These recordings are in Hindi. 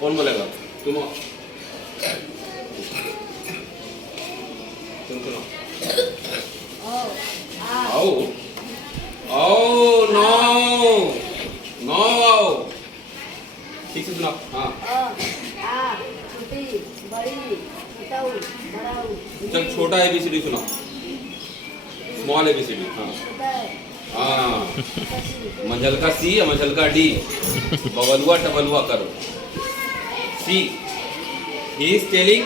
कौन बोलेगा? तुम सुनो। आओ आओ नो नो आओ। ठीक से सुना। हाँ छोटी बड़ी छोटाऊ बड़ाऊ। चल छोटा ABCD सुना। Small ABCD। हाँ हाँ। मंझल का C या मंझल का D, बबलुआ टबलुआ करो। C, he is telling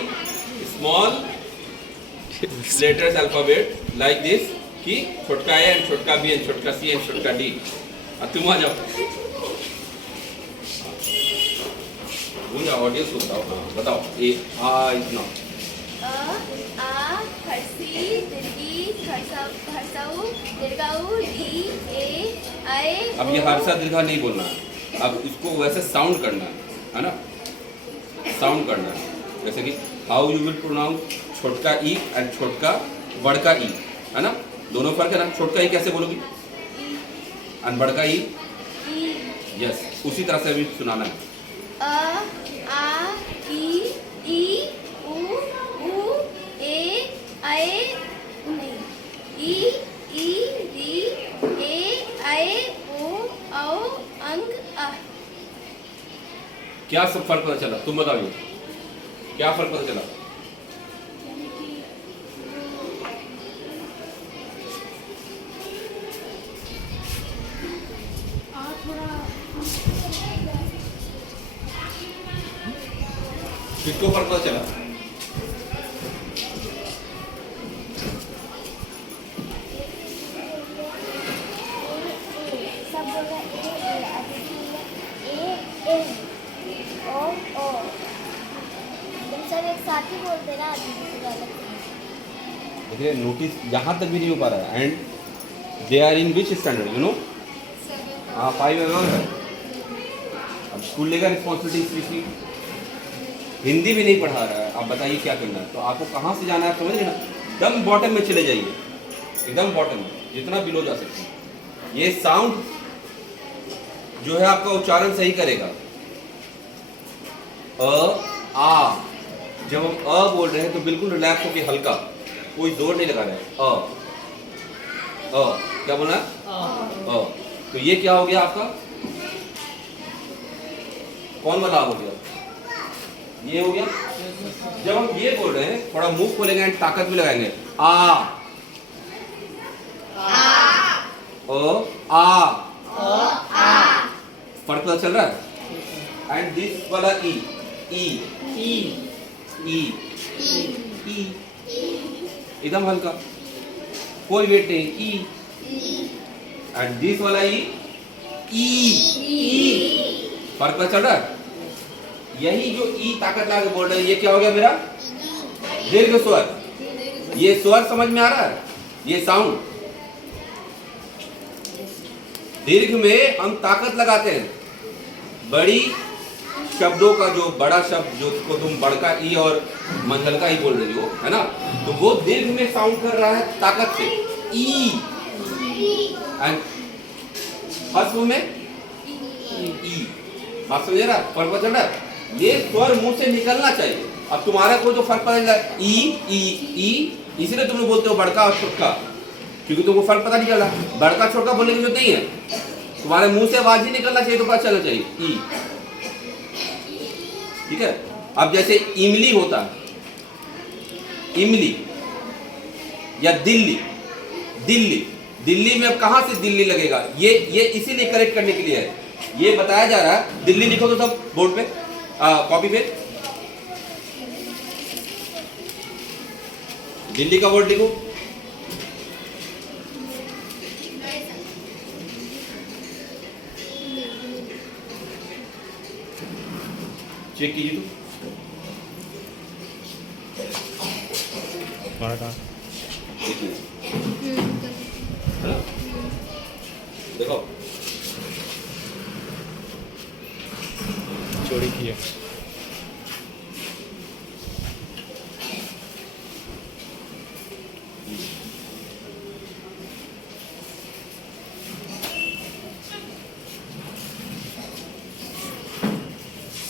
small letters alphabet like this कि छोटका A and छोटका B and छोटका C and छोटका D। अब तुम आ जाओ, तुम जाओ ऑडियंस को बताओ। हाँ बताओ। इतना हर्षी दीर्घी हर्षाऊ दीर्घाऊ डी ए आए। अब ये हर्षा दीर्घा नहीं बोलना है, अब इसको वैसे साउंड करना है ना, साउंड करना है। जैसे कि हाउ यू विल प्रोनाउंस छोटका ई एंड छोटका बड़का ई, है ना, दोनों फर्क है ना। छोटका ई कैसे बोलोगी एंड बड़का ई? यस, उसी तरह से भी सुनाना है। ई उ ए आए नहीं ई री ए आए ओ औ अंग आ। क्या सब फर्क पता चला? तुम बताओ, क्या फर्क पता चला? किसको फर्क पता चला? सब बोल रहे ओ तुम सब एक साथ ही बोलते ना। देखिए नोटिस यहाँ तक भी नहीं हो पा रहा है। And they are in which standard, you know? हाँ 5 है। अब स्कूल लेगा रिस्पॉन्सिबिलिटी इसकी। हिंदी भी नहीं पढ़ा रहा है, आप बताइए क्या करना है? तो आपको कहाँ से जाना है, समझ रहे ना? एकदम बॉटम में चले जाइए, एकदम बॉटम में, जितना बिलो जा सकते हैं। ये साउंड जो है आपका उच्चारण सही करेगा। आ, जब हम बोल रहे हैं तो बिल्कुल रिलैक्स होकर हल्का, कोई जोर नहीं लगा रहे हैं। क्या बोलना है? तो ये क्या हो गया आपका? कौन वाला हो गया? ये हो गया। जब हम ये बोल रहे हैं थोड़ा मुंह खोलेंगे एंड ताकत भी लगाएंगे। आ फर्क पता चल रहा है? एंड दिस वाला ई एकदम हल्का, कोई वेट नहीं। ई एंड दिस वाला ई फर्क पता चल रहा है? यही जो ई ताकत लगा के बोल रहे हैं, ये क्या हो गया मेरा? दीर्घ स्वर। ये स्वर समझ में आ रहा है? ये साउंड दीर्घ में हम ताकत लगाते हैं। बड़ी शब्दों का जो बड़ा शब्द जो को तुम बड़का ई और मंझल का ई बोल रही हो, है ना, तो वो दीर्घ में साउंड कर रहा है ताकत से, ई। एंड ह्रस्व में ई। आप समझ रहा है? फर्क चल रहा है? ये स्वर मुंह से निकलना चाहिए। अब तुम्हारा कोई जो फर्क पता चल रहा है ई, इसीलिए तुम लोग बोलते हो बड़का और छोटका, क्योंकि तुमको फर्क पता नहीं चल रहा। बड़का छोटका बोलने की जरूरत नहीं है, तुम्हारे मुंह से आवाज ही निकलना चाहिए तो पता चलना चाहिए ई। ठीक है? अब जैसे इमली होता है, इमली या दिल्ली, दिल्ली में अब कहां से दिल्ली लगेगा? ये इसीलिए करेक्ट करने के लिए है, ये बताया जा रहा है। दिल्ली लिखो तो सब बोर्ड पे, कॉपी पे दिल्ली का वर्ड लिखो। चेक कीजिए तो देखो चोरी की है।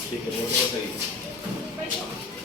ठीक है। छोटे और सही